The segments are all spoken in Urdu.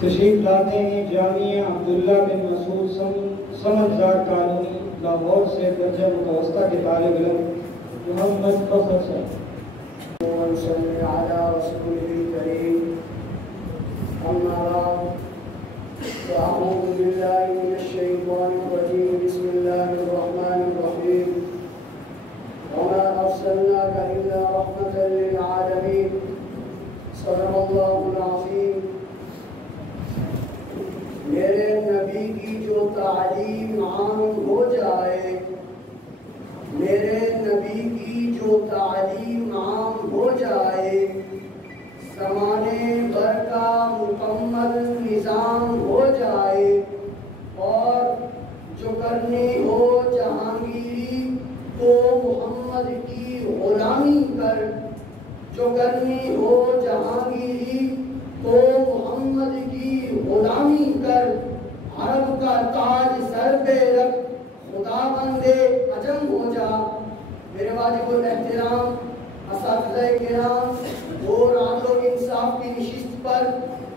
تشریف لاتے ہیں جامعہ عبداللہ بن مسعود سمجھدار کالونی لاہور سے درجہ متوسطہ کے طالب علم محمد فخر صاحب۔ وصلی علی رسولہ الکریم، اما بعد فاعوذ باللہ من الشیطان الرجیم، بسم اللہ الرحمن الرحیم، وما ارسلناک الا رحمۃ للعالمین، صدق اللہ العظیم۔ میرے نبی کی جو تعلیم عام ہو جائے، میرے نبی کی جو تعلیم عام ہو جائے، زمانے بھر کا مکمل نظام ہو جائے، اور جو کرنی ہو جہانگیری تو محمد کی غلامی کر، جو کرنی ہو جہانگیری تو محمد کی غلامی کر، عرب کا تاج سر پہ رکھ، خدا بندے عجم ہو جا۔ میرے واجب الاحترام اساتذہ کرام اور عدل و انصاف کی نشست پر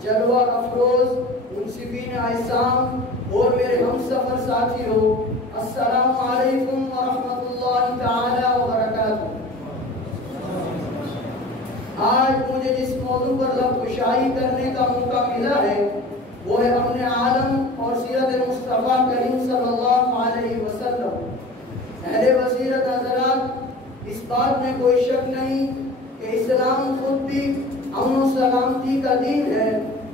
جلوہ افروز منصفین اعظام اور میرے ہم سفر ساتھیوں، السلام علیکم ورحمۃ اللہ تعالی وبرکاتہ۔ آج مجھے جس موضوع پر لب گشائی کرنے کا موقع ملا ہے وہ ہے اپنے عالم اور سیرت مصطفیٰ کریم صلی اللہ علیہ وسلم۔ اہل بصیرت حضرات، اس بات میں کوئی شک نہیں کہ اسلام خود بھی امن و سلامتی کا دین ہے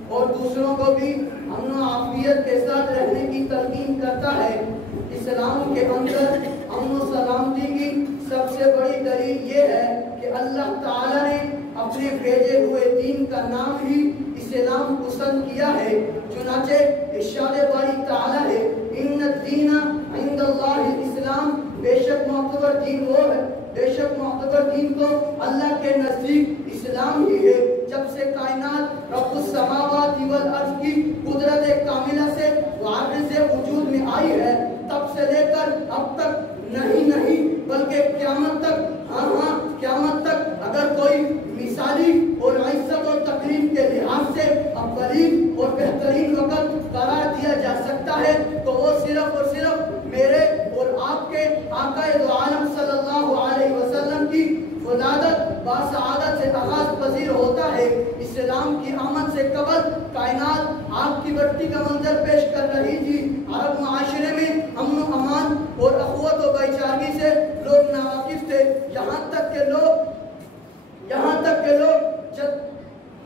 اور دوسروں کو بھی امن و عافیت کے ساتھ رہنے کی تلقین کرتا ہے۔ اسلام کے اندر امن و سلامتی کی سب سے بڑی دلیل یہ ہے کہ اللہ تعالیٰ نے اپنے بھیجے ہوئے دین کا نام ہی اسلام پسند کیا ہے۔ چنانچہ ارشاد باری تعالیٰ ہے، ان الدین عند اللہ الاسلام، بے شک معتبر دین وہ ہے، بے شک معتبر دین تو اللہ کے نزدیک اسلام ہی ہے۔ جب سے کائنات رب السماوات والارض کی قدرت کاملہ سے وعرض وجود میں آئی ہے، تب سے لے کر اب تک نہیں بلکہ قیامت تک، ہاں قیامت تک اگر کوئی مثالی اور عزت اور تکریم کے لحاظ سے اولین اور بہترین وقت قرار دیا جا سکتا ہے تو وہ صرف اور صرف میرے اور آپ کے آقا دو عالم صلی اللہ علیہ وسلم کی ولادت باسعادت سے آغاز پذیر ہوتا ہے۔ اسلام کی آمد سے قبل کائنات آگ کی بتی کا منظر پیش کر رہی تھی۔ عرب معاشرے میں امن و امان اور اخوت و بھائی چارگی سے لوگ ناواقف تھے، یہاں تک کہ لوگ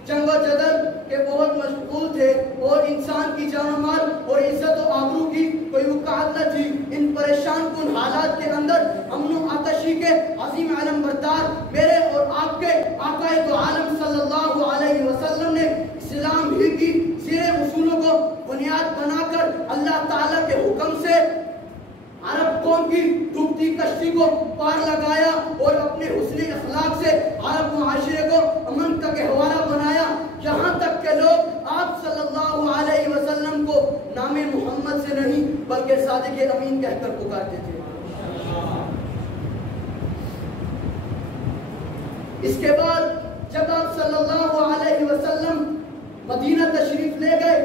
جنگ و جدل کے بہت مشغول تھے اور انسان کی جان و مال اور عزت و آبرو کی کوئی وقعت نہ تھی۔ ان پریشان کن حالات کے اندر امن و آتشی کے عظیم علم بردار میرے اور آپ کے آقا دو عالم صلی اللہ علیہ وسلم نے اسلام ہی کی زیر اصولوں کو بنیاد بنا کر اللہ تعالیٰ کے حکم سے عرب قوم کی ڈوبتی کشتی کو پار لگایا اور اپنے حسن اخلاق سے عرب معاشرے کو امن کا گہوارہ بنایا، یہاں تک کہ لوگ آپ صلی اللہ علیہ وسلم کو نام محمد سے نہیں بلکہ صادق امین کہہ کر پکارتے تھے۔ اس کے بعد جب آپ صلی اللہ علیہ وسلم مدینہ تشریف لے گئے،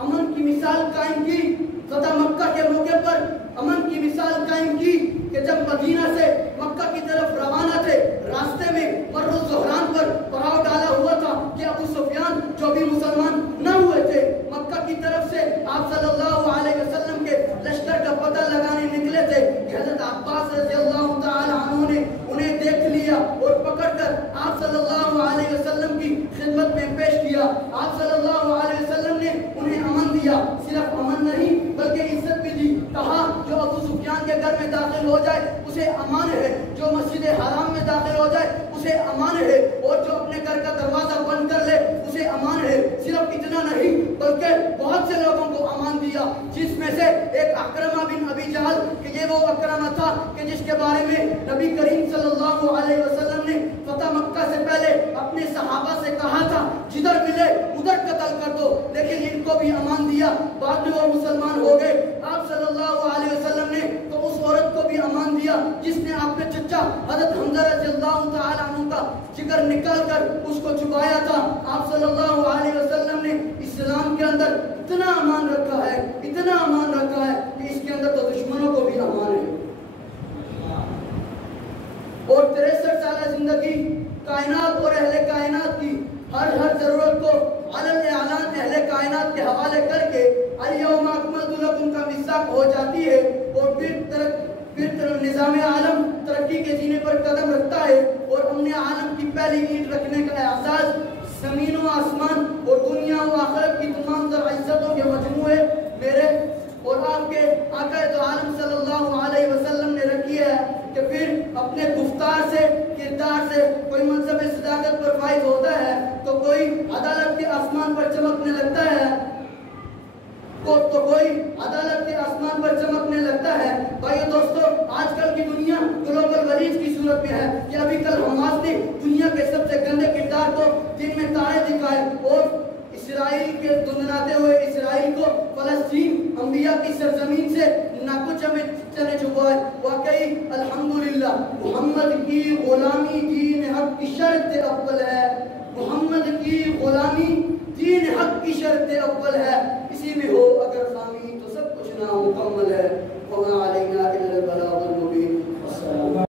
امن کی مثال قائم کی، فتح مکہ کے موقع پر امن کی مثال قائم کی کہ جب مدینہ سے مکہ کی طرف روانہ تھے، راستے میں مر الزہران پر پڑاؤ ڈالا ہوا تھا کہ ابو سفیان جو بھی مسلمان نہ ہوئے تھے مکہ کی طرف سے آپ صلی اللہ علیہ وسلم کے لشکر کا پتہ لگانے نکلے تھے کہ حضرت عباس رضی اللہ تعالی عنہ نے انہیں دیکھ لیا اور پکڑ کر آپ صلی اللہ علیہ وسلم کی خدمت میں پیش کیا۔ آپ صلی اللہ علیہ وسلم نے انہیں امن دیا، صرف امن نہیں بلکہ عزت بھی دی۔ کہا جو ابو سفیان کے گھر میں داخل ہو جائے اسے امان ہے، جو مسجد حرام میں داخل ہو جائے اسے امان ہے، اور جو اپنے گھر کا دروازہ بند کر لے اسے امان ہے۔ صرف اتنا نہیں بلکہ بہت سے لوگوں کو امان دیا، جس میں سے ایک اکرمہ بن ابی جہل کہ یہ وہ اکرمہ تھا کہ جس کے بارے میں نبی کریم صلی اللہ علیہ وسلم نے فتح مکہ سے پہلے اپنے صحابہ سے کہا تھا جدھر ملے ادھر قتل کر دو، لیکن ان کو بھی امان دیا، بعد میں وہ مسلمان ہو گئے۔ آپ صلی اللہ علیہ وسلم نے تو اس عورت کو بھی امان دیا جس نے آپ کے چچا حضرت حمزہ رضی اللہ تعالیٰ عنہ کا جگر نکال کر اس کو چھپایا تھا، آپ صلی اللہ علیہ وسلم نے اسلام کے اندر اتنا امان رکھا ہے، اتنا امان رکھا ہے کہ اس کے اندر تو دشمنوں کو بھی امان ہے۔ اور 63 سالہ زندگی کائنات اور اہل کائنات کی ہر ضرورت کو علل اعلان اہل کائنات کے حوالے کر کے الیوم اکملت لکم کا مصداق ہو جاتی ہے، اور پھر نظام عالم ترقی کے زینے پر قدم رکھتا ہے، اور امن عالم کی پہلی اینٹ رکھنے کا احساس زمین و آسمان اور دنیا و آخرت کی تمام تر عزتوں کے مجموعے میرے اور آپ کے آقا دو عالم صلی اللہ علیہ وسلم نے رکھی ہے کہ پھر اپنے گفتار سے، کردار سے کوئی منصب صداقت پر فائز ہوتا ہے تو کوئی عدالت کے آسمان پر چمکنے لگتا ہے، تو کوئی عدالت کے آسمان پر چمکنے لگتا ہے۔ بھائیو دوستو، آج کل کی دنیا گلوبل ولیج کی صورت میں ہے کہ ابھی کل حماس نے دنیا کے سب سے گندے کردار کو جن میں تارے دکھائے اور اسرائیل کے دندناتے ہوئے اسرائیل کو فلسطین انبیاء کی سرزمین سے ناکچ چنے چھپائے۔ واقعی الحمدللہ محمد کی غلامی دین حق کی شرط اول ہے، محمد کی غلامی دین حق کی شرط اول ہے، اسی میں ہو اگر خامی تو سب کچھ نامکمل